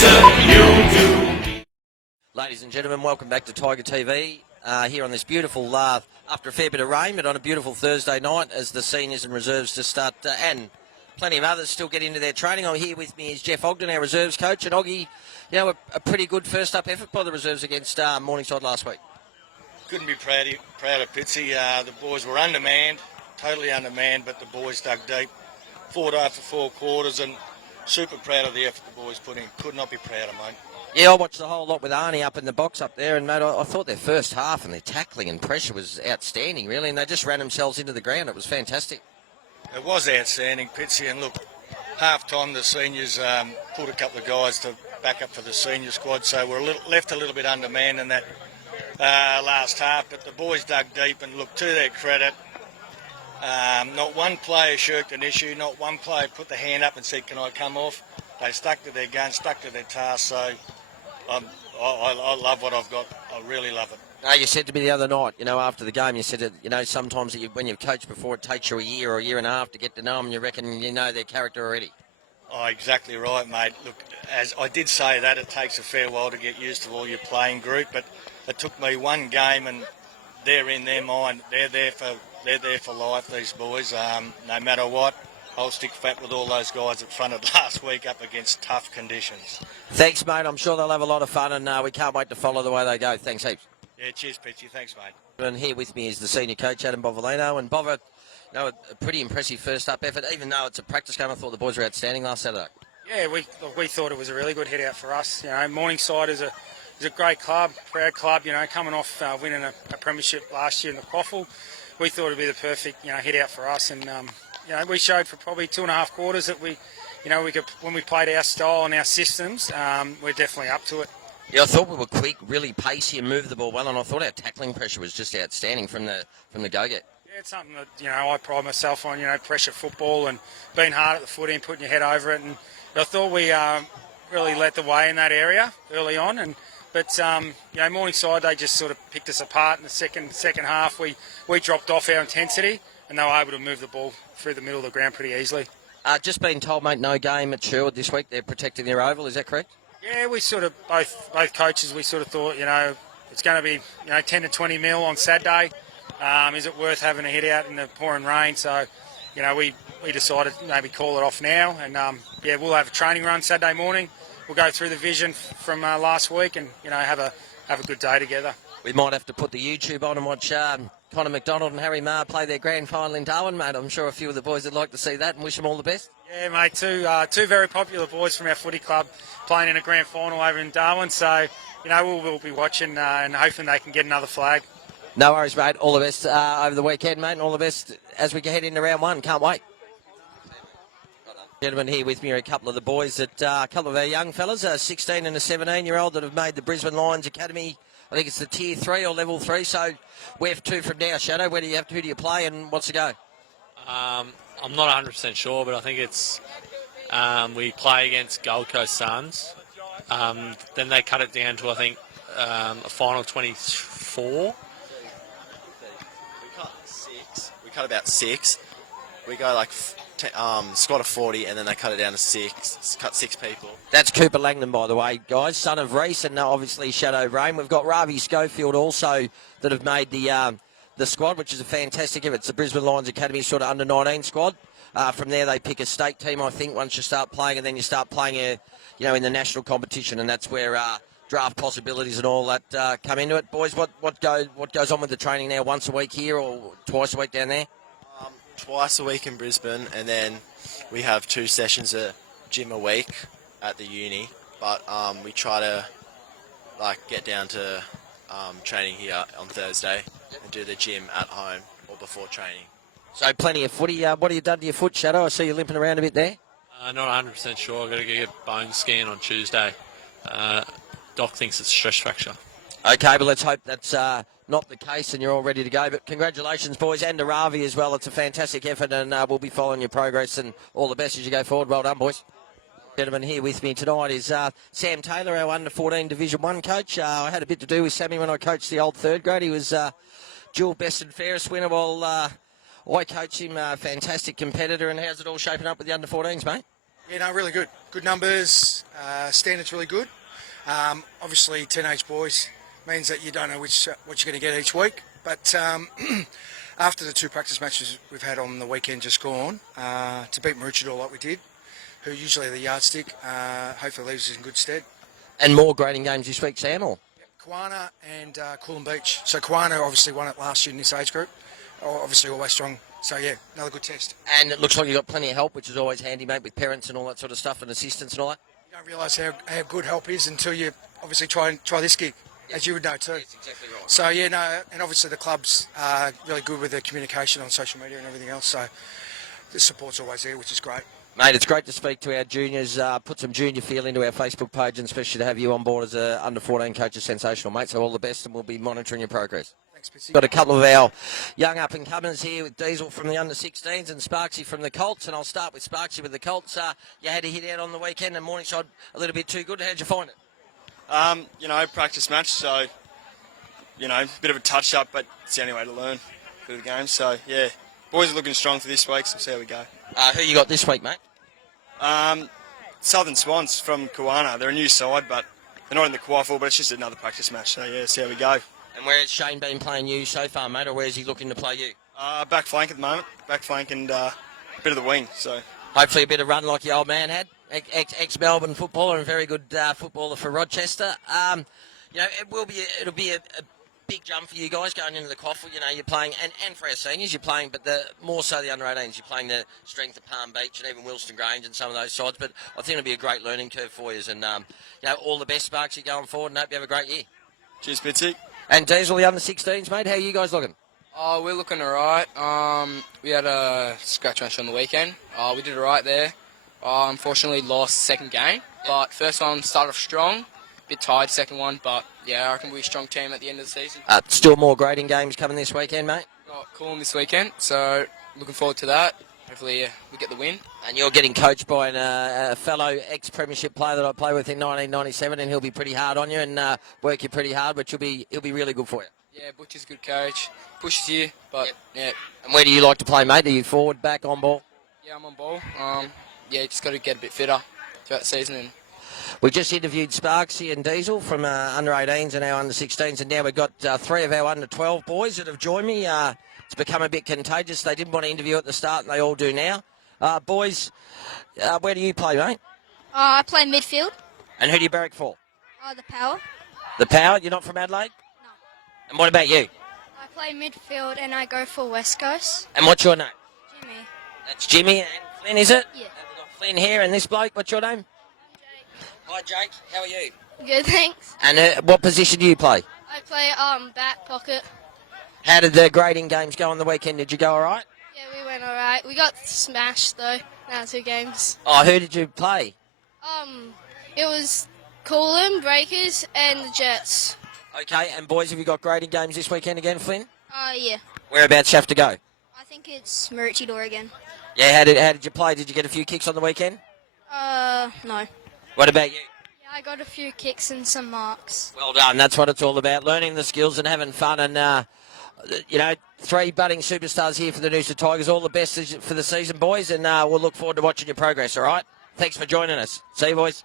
Noosa, you'll do. Ladies and gentlemen, welcome back to Tiger TV. Here on this beautiful, after a fair bit of rain, but on a beautiful Thursday night as the seniors and reserves to start, and plenty of others still get into their training. Here with me is Jeff Ogden, our reserves coach. And Oggy, you know, a pretty good first up effort by the reserves against Morningside last week. Couldn't be proud of Pitsy. The boys were undermanned, totally undermanned, but the boys dug deep. Fought after 4 quarters, and super proud of the effort the boys put in. Could not be prouder, mate. Yeah, I watched the whole lot with Arnie up in the box up there, and mate, I thought their first half and their tackling and pressure was outstanding, really, and they just ran themselves into the ground. It was fantastic. It was outstanding, Pitsy, and look, half-time the seniors pulled a couple of guys to back up for the senior squad, so we're left a little bit undermanned in that last half, but the boys dug deep, and look, to their credit, not one player shirked an issue, not one player put the hand up and said, can I come off? They stuck to their gun, stuck to their task, so I love what I've got. I really love it. No, you said to me the other night, you know, after the game, you said that, you know, sometimes when you've coached before, it takes you a year or a year and a half to get to know them, and you reckon you know their character already. Oh, exactly right, mate. Look, as I did say that, it takes a fair while to get used to all your playing group, but it took me one game, and they're in their mind. They're there for life, these boys. No matter what, I'll stick fat with all those guys that fronted last week up against tough conditions. Thanks, mate. I'm sure they'll have a lot of fun, and we can't wait to follow the way they go. Thanks heaps. Yeah, cheers, Pitchy. Thanks, mate. And here with me is the senior coach, Adam Bovolino. And Bova, you know, a pretty impressive first-up effort. Even though it's a practice game, I thought the boys were outstanding last Saturday. Yeah, we thought it was a really good hit out for us. You know, Morningside is a great club, proud club. You know, coming off winning a premiership last year in the Quaffle, we thought it'd be the perfect hit out for us. And you know, we showed for probably 2.5 quarters that we could, when we played our style and our systems, we're definitely up to it. Yeah, I thought we were quick, really pacey, and moved the ball well, and I thought our tackling pressure was just outstanding from the go-get. Yeah, it's something that I pride myself on. Pressure football and being hard at the footy and putting your head over it. And I thought we really led the way in that area early on. But Morningside, they just sort of picked us apart in the second half. We dropped off our intensity, and they were able to move the ball through the middle of the ground pretty easily. Just been told, mate, no game at Sherwood this week. They're protecting their oval. Is that correct? Yeah, we sort of both coaches. We sort of thought, it's going to be 10 to 20 mil on Saturday. Is it worth having a hit out in the pouring rain? So, we decided maybe call it off now, and we'll have a training run Saturday morning. We'll go through the vision from last week, and have a good day together. We might have to put the YouTube on and watch Connor McDonald and Harry Marr play their grand final in Darwin, mate. I'm sure a few of the boys would like to see that, and wish them all the best. Yeah, mate, two very popular boys from our footy club playing in a grand final over in Darwin, so we'll be watching and hoping they can get another flag. No worries, mate. All the best over the weekend, mate, and all the best as we head into round one. Can't wait. Gentlemen, here with me are a couple of the boys, a couple of our young fellas, a 16 and a 17-year-old that have made the Brisbane Lions Academy. I think it's the Tier 3 or Level 3, so we're 2 from now. Shadow, who do you play and what's the go? I'm not 100% sure, but I think it's we play against Gold Coast Suns. Then they cut it down to, I think, a final 24. We cut about 6. We go like squad of 40, and then they cut it down to 6. Cut 6 people. That's Cooper Langdon, by the way, guys, son of Reese, and obviously Shadow Rain. We've got Ravi Schofield also that have made the squad, which is a fantastic effort. It's the Brisbane Lions Academy sort of under-19 squad. From there, they pick a state team, I think, once you start playing, and then you start playing, in the national competition, and that's where draft possibilities and all that come into it. Boys, what goes on with the training now? Once a week here or twice a week down there? Twice a week in Brisbane, and then we have 2 sessions at gym a week at the uni. But we try to get down to training here on Thursday and do the gym at home or before training. So plenty of footy. What have you done to your foot, Shadow? I see you limping around a bit there. Not 100% sure. I've got to get a bone scan on Tuesday. Doc thinks it's a stress fracture. Okay, but let's hope that's not the case and you're all ready to go. But congratulations, boys, and to Ravi as well. It's a fantastic effort, and we'll be following your progress, and all the best as you go forward. Well done, boys. Gentleman, here with me tonight is Sam Taylor, our under-14 Division 1 coach. I had a bit to do with Sammy when I coached the old third grade. He was dual best and fairest winner while I coached him, a fantastic competitor. And how's it all shaping up with the under-14s, mate? Yeah, no, really good. Good numbers. Standard's really good. Obviously, teenage boys means that you don't know what you're going to get each week. But after the 2 practice matches we've had on the weekend just gone, to beat Maroochydore like we did, who usually are the yardstick, hopefully leaves us in good stead. And more grading games this week, Sam, or? Kawana and Coolum Beach. So Kawana obviously won it last year in this age group. Obviously always strong. So yeah, another good test. And it looks like you've got plenty of help, which is always handy, mate, with parents and all that sort of stuff and assistants and all that. You don't realise how good help is until you obviously try this gig, as you would know too. That's exactly right. So yeah, no, and obviously the club's really good with their communication on social media and everything else. So the support's always there, which is great. Mate, it's great to speak to our juniors. Put some junior feel into our Facebook page, and especially to have you on board as a under-14 coach is sensational, mate. So all the best, and we'll be monitoring your progress. Thanks, Pitsy. Got a couple of our young up-and-comers here with Diesel from the under-16s and Sparksy from the Colts, and I'll start with Sparksy with the Colts. You had a hit out on the weekend, and Morningside a little bit too good. How'd you find it? Practice match, so, a bit of a touch-up, but it's the only way to learn through the game. So, yeah, boys are looking strong for this week, so we'll see how we go. Who you got this week, mate? Southern Swans from Kawana. They're a new side, but they're not in the quarterfinal, but it's just another practice match. So, yeah, see how we go. And where has Shane been playing you so far, mate, or where is he looking to play you? Back flank at the moment. Back flank and a bit of the wing. So Hopefully a bit of run like your old man had. Ex-Melbourne footballer and very good footballer for Rochester. It'll be a big jump for you guys going into the quaffle. You're playing, and for our seniors, you're playing, but more so the under-18s. You're playing the strength of Palm Beach and even Wilston Grange and some of those sides. But I think it'll be a great learning curve for you. And, all the best, Sparks, you going forward, and hope you have a great year. cheers, Bitsy. And Diesel, the under-16s, mate, how are you guys looking? We're looking alright. We had a scratch match on the weekend. We did alright there. Unfortunately lost second game, but first one started off strong. Bit tired second one, but yeah, I reckon we'll be a strong team at the end of the season. Still more grading games coming this weekend, mate? Got Coolum this weekend, so looking forward to that. Hopefully we get the win. And you're getting coached by a fellow ex-premiership player that I played with in 1997, and he'll be pretty hard on you and work you pretty hard, but he'll be really good for you. Yeah, Butcher's a good coach. Pushes you, but yeah. And where do you like to play, mate? Are you forward, back, on ball? Yeah, I'm on ball. Just got to get a bit fitter throughout the season. And we just interviewed Sparksy and Diesel from under-18s and our under-16s, and now we've got 3 of our under-12 boys that have joined me. It's become a bit contagious. They didn't want to interview at the start, and they all do now. Boys, where do you play, mate? I play midfield. And who do you barrack for? The Power. The Power? You're not from Adelaide? No. And what about you? I play midfield and I go for West Coast. And what's your name? Jimmy. That's Jimmy and Flynn, is it? Yeah. And we've got Flynn here, and this bloke, what's your name? Hi, Jake. How are you? Good, thanks. And what position do you play? I play back pocket. How did the grading games go on the weekend? Did you go all right? Yeah, we went alright. We got smashed though. Now 2 games. Oh, who did you play? It was Coolum, Breakers, and the Jets. Okay, and boys, have you got grading games this weekend again, Flynn? Yeah. Whereabouts you have to go? I think it's Maroochydore again. Yeah, how did you play? Did you get a few kicks on the weekend? No. What about you? Yeah, I got a few kicks and some marks. Well done. That's what it's all about, learning the skills and having fun. And, 3 budding superstars here for the Noosa Tigers. All the best for the season, boys, and we'll look forward to watching your progress, all right? Thanks for joining us. See you, boys.